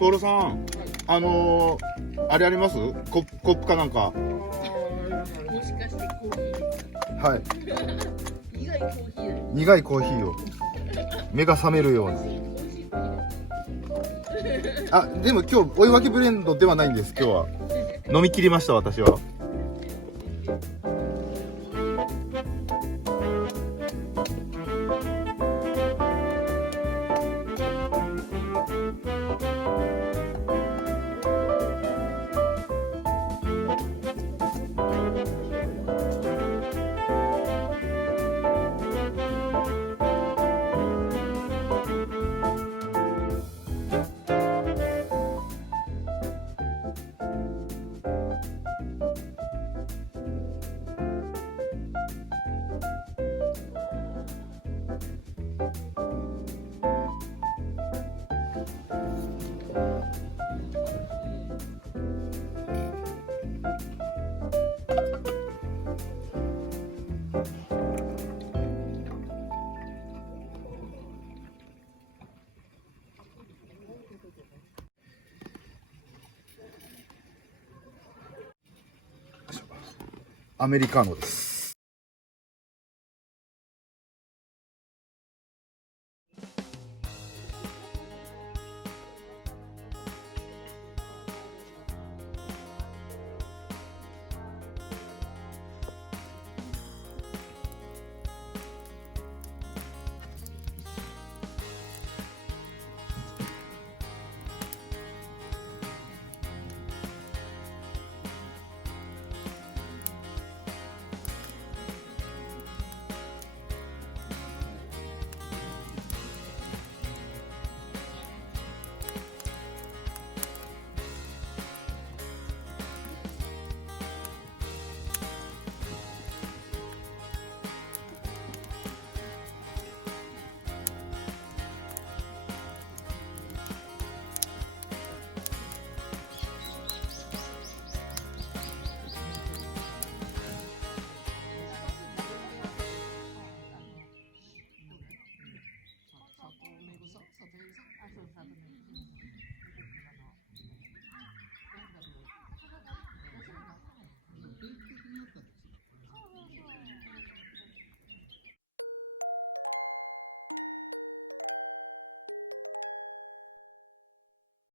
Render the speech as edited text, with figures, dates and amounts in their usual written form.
トールさん、あれあります？コップかなんか。もしかしてコーヒーですはい。か？苦いコーヒーだよ。苦いコーヒーを。目が覚めるように。あ、でも今日追い分けブレンドではないんです。今日は飲み切りました、私は。アメリカーノです。